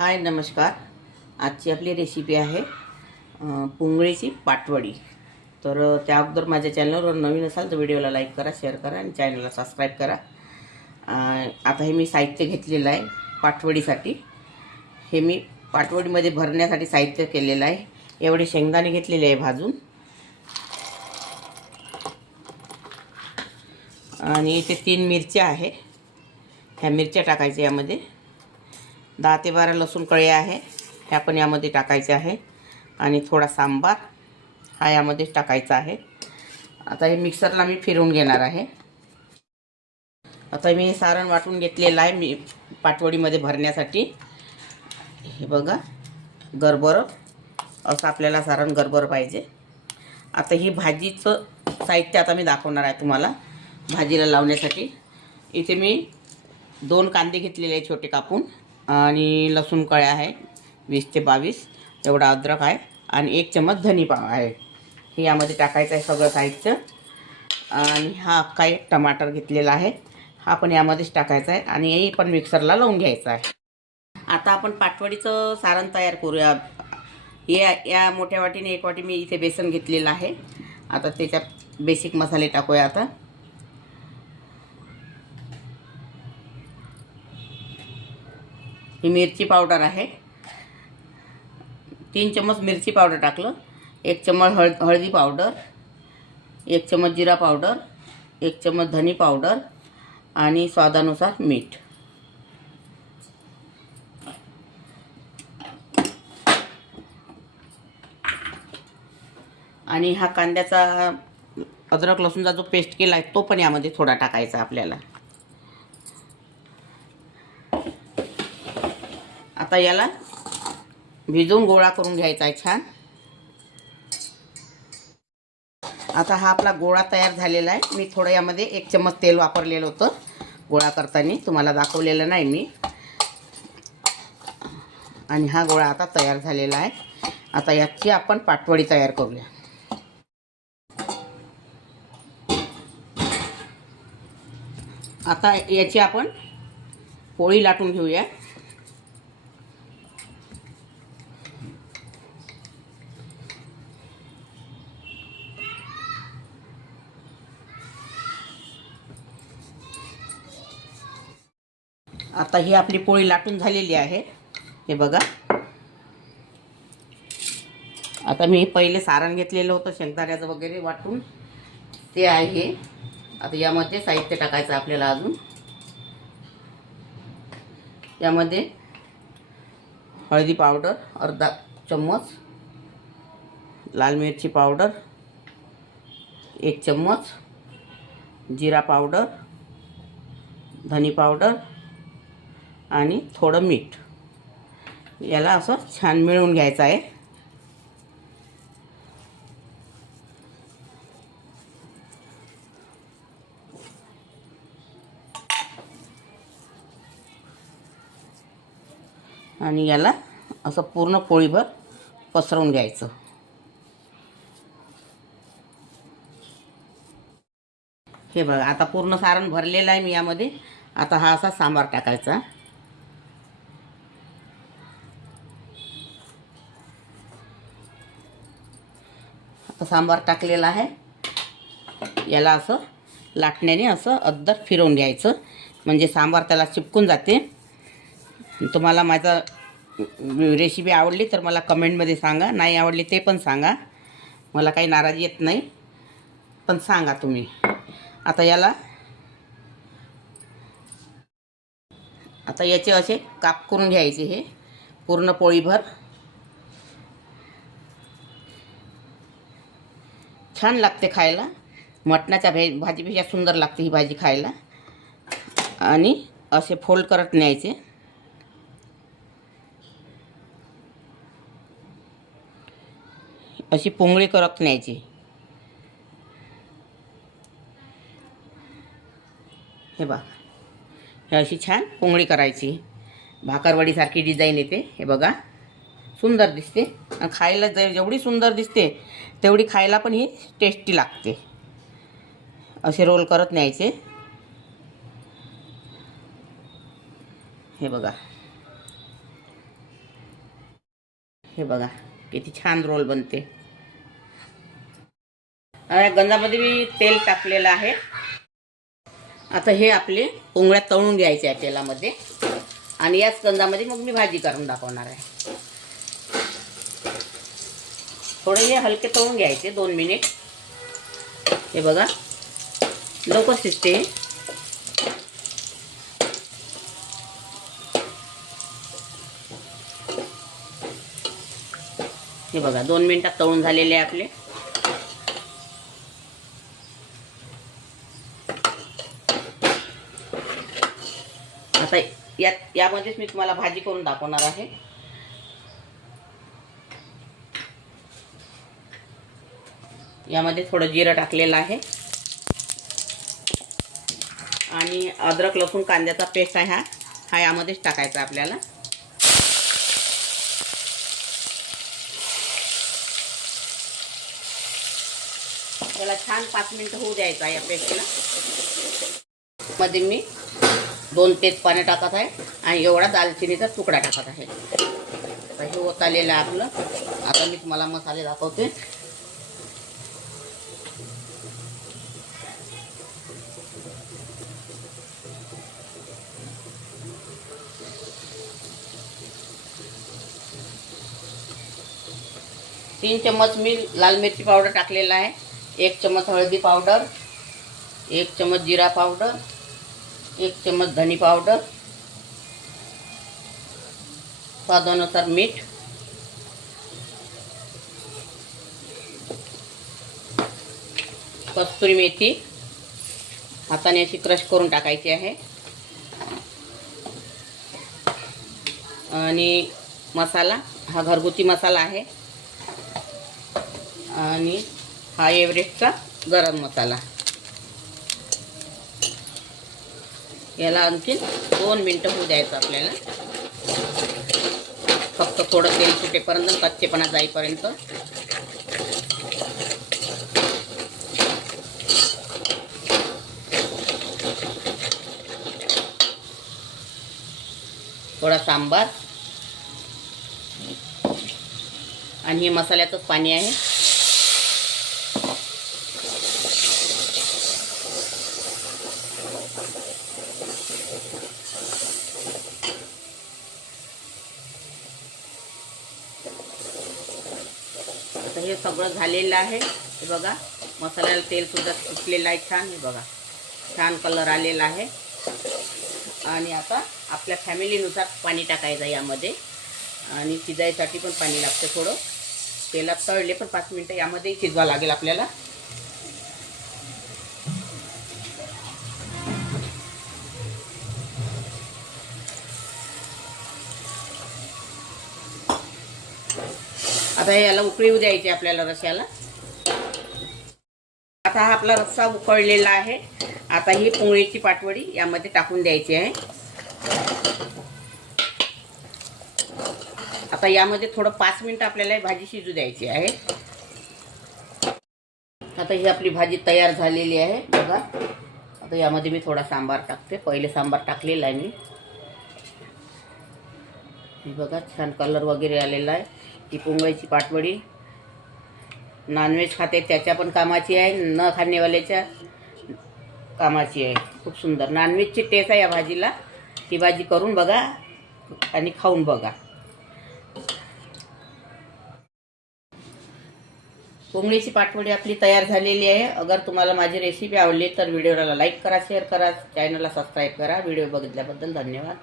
हाय नमस्कार. आजची आपली रेसिपी आहे पुंगळीची पाटवडी. तर त्या अगोदर माझ्या चॅनलवर नवीन असाल तर व्हिडिओला लाईक करा, शेअर करा आणि चॅनलला सबस्क्राईब करा. आता हे मी साहित्य घेतलेलं आहे पाटवडीसाठी. हे मी पाटवडीमध्ये भरण्यासाठी साहित्य केलेलं आहे. एवढे शेंगदाणे घेतलेले आहे भाजून, आणि इथे 3 मिरच्या आहे. ह्या मिरच्या टाकायच्या यामध्ये. 10 ते 12 लसूण कळ्या आहे, ह्या पण यामध्ये टाकायच्या आहे. आणि थोडा सांबार हा यामध्ये टाकायचा आहे. आता हे मिक्सरला मी फिरवून घेणार आहे. आता मी हे सारण वाटून घेतलेलं आहे मी पाटवडीमध्ये भरण्यासाठी. हे बघा, गरबर असं आपल्याला सारण गरबर पाहिजे. आता ही भाजीचं साहित्य आता मी दाखवणार आहे तुम्हाला भाजीला लावण्यासाठी. इथे मी 2 कांदे घेतलेले आहे छोटे कापून, आणि लसूण कळ्या आहे 20 ते 22, एवढा अद्रक आहे, आणि 1 चम्मच धनी पाव आहे. हे यामध्ये टाकायचं आहे सगळं साहित्य. आणि हा काही टमाटर घेतलेला आहे, हा पण यामध्येच टाकायचा आहे, आणि हे पण मिक्सरला लावून घ्यायचं आहे. आता आपण पाटवडीचं सारण तयार करूया. या मोठ्या वाटीने 1 वाटी मी इथे बेसन घेतलेलं आहे. आता त्याच्यात बेसिक मसाले टाकूया. आता ही मिरची पावडर आहे, 3 चम्मच मिरची पावडर टाकलं. 1 चम्मच हळदी पावडर, 1 चम्मच जिरा पावडर, 1 चम्मच धनी पावडर, आणि स्वादानुसार मीठ. आणि हा कांद्याचा अद्रक लसूणचा जो पेस्ट केला आहे तो पण यामध्ये थोडा टाकायचा आपल्याला. आता याला भिजवून गोळा करून घ्यायचा आहे छान. आता हा आपला गोळा तयार झालेला आहे. मी थोडं यामध्ये 1 चम्मच तेल वापरलेलं होतं गोळा करताना, तुम्हाला दाखवलेलं नाही मी. आणि हा गोळा आता तयार झालेला आहे. आता याची आपण पाटवडी तयार करूया. आता याची आपण पोळी लाटून घेऊया. आता ही आपली पोळी लाटून झालेली आहे, हे बघा. आता मी पहिले सारण घेतलेलं होतं शेंगदाण्याचं वगैरे वाटून, ते आहे हे. आता यामध्ये साहित्य टाकायचं आपल्याला अजून. यामध्ये हळदी पावडर अर्धा चम्मच, लाल मिरची पावडर 1 चम्मच, जिरा पावडर, धनी पावडर, आणि थोडं मीठ. याला असं छान मिळवून घ्यायचं आहे. आणि याला असं पूर्ण पोळीभर पसरवून घ्यायचं. हे बघा, आता पूर्ण सारण भरलेलं आहे मी यामध्ये. आता हा असा सांबार टाकायचा. आता सांबार टाकलेला आहे. याला असं लाटण्याने असं अद्दर फिरवून घ्यायचं, म्हणजे सांबार त्याला चिपकून जाते. तुम्हाला माझा रेसिपी आवडली तर मला कमेंटमध्ये सांगा, नाही आवडली ते पण सांगा. मला काही नाराजी येत नाही, पण सांगा तुम्ही. आता याचे असे काप करून घ्यायचे, हे पूर्ण पोळीभर. छान लागते खायला. मटणाच्या भाजीपेक्षा सुंदर लागते ही भाजी खायला. आणि असे फोल्ड करत न्यायचे. अशी पुंगळी करत न्यायची. हे बघा, हे अशी छान पुंगळी करायची. भाकरवडीसारखी डिझाईन येते. हे बघा, सुंदर दिसते. आणि खायला जेवढी सुंदर दिसते तेवढी खायला पण ही टेस्टी लागते. असे रोल करत न्यायचे. हे बघा, हे बघा किती छान रोल बनते. या गंजामध्ये मी तेल टाकलेलं आहे. आता हे आपले पोंगळ्या तळून घ्यायचे आहे तेलामध्ये आणि याच गंजामध्ये मग मी भाजी करून दाखवणार आहे. थोडे हे हलके तळून घ्यायचे 2 मिनिट. हे बघा लवकर शिजते. हे बघा 2 मिनिटात तळून झालेले आहे आपले. आता यामध्येच मी तुम्हाला भाजी करून दाखवणार आहे. यामध्ये थोडं जिरं टाकलेलं आहे आणि अद्रक लसूण कांद्याचा पेस्ट आहे हा यामध्येच टाकायचा आपल्याला. त्याला छान 5 मिनिटं होऊ द्यायचा या पेस्टला. मध्ये मी 2 तेजपाने टाकत आहे आणि एवढा दालचिनीचा तुकडा टाकत आहे. आता हे होत आलेलं आहे आपलं. आता मी तुम्हाला मसाले दाखवते. तीन चम्मच मी लाल मिरची पावडर टाकलेला आहे. 1 चम्मच हळदी पावडर, 1 चम्मच जिरा पावडर, 1 चम्मच धनी पावडर, स्वादानुसार मीठ, कस्तुरी मेथी हाताने अशी क्रश करून टाकायची आहे आणि मसाला हा घरगुती मसाला आहे आणि हा एव्हरेस्टचा गरम मसाला. याला आणखी 2 मिनिटं होऊ द्यायचं आपल्याला. फक्त थोडं तेल सुटेपर्यंत कच्चेपणा जाईपर्यंत. थोडा सांबार आणि हे मसाल्याचंच पाणी आहे. आता हे सगळं झालेलं आहे. हे बघा मसाल्याला तेल सुद्धा सुटलेलं आहे छान. हे बघा छान कलर आलेला आहे. आणि आता आपल्या फॅमिलीनुसार पाणी टाकायचं यामध्ये आणि शिजायसाठी पण पाणी लागते थोडं. तेलात तळले पण 5 मिनिटं यामध्ये शिजवा लागेल आपल्याला. आता याला उकळी येऊ द्यायची आपल्याला रश्याला. आता हा आपला रस्सा उकळलेला आहे. आता ही पोळीची पाटवडी यामध्ये टाकून द्यायची आहे. आता यामध्ये थोडं 5 मिनिटं आपल्याला भाजी शिजू द्यायची आहे. आता ही आपली भाजी तयार झालेली आहे बघा. आता यामध्ये मी थोडा सांबार टाकते. पहिले सांबार टाकलेला आहे मी. हे बघा छान कलर वगैरे आलेला आहे. ही पोंगळीची पाटवडी नॉनव्हेज खाते त्याच्या पण कामाची आहे, न खाण्यावाल्याच्या कामाची आहे. खूप सुंदर नॉनव्हेजची टेस्ट आहे या भाजीला. ही भाजी करून बघा आणि खाऊन बघा. पोंगळीची पाटवडी आपली तयार झालेली आहे. अगर तुम्हाला माझी रेसिपी आवडली तर व्हिडिओला लाईक करा, शेअर करा, चॅनलला सबस्क्राईब करा. व्हिडिओ बघितल्याबद्दल धन्यवाद.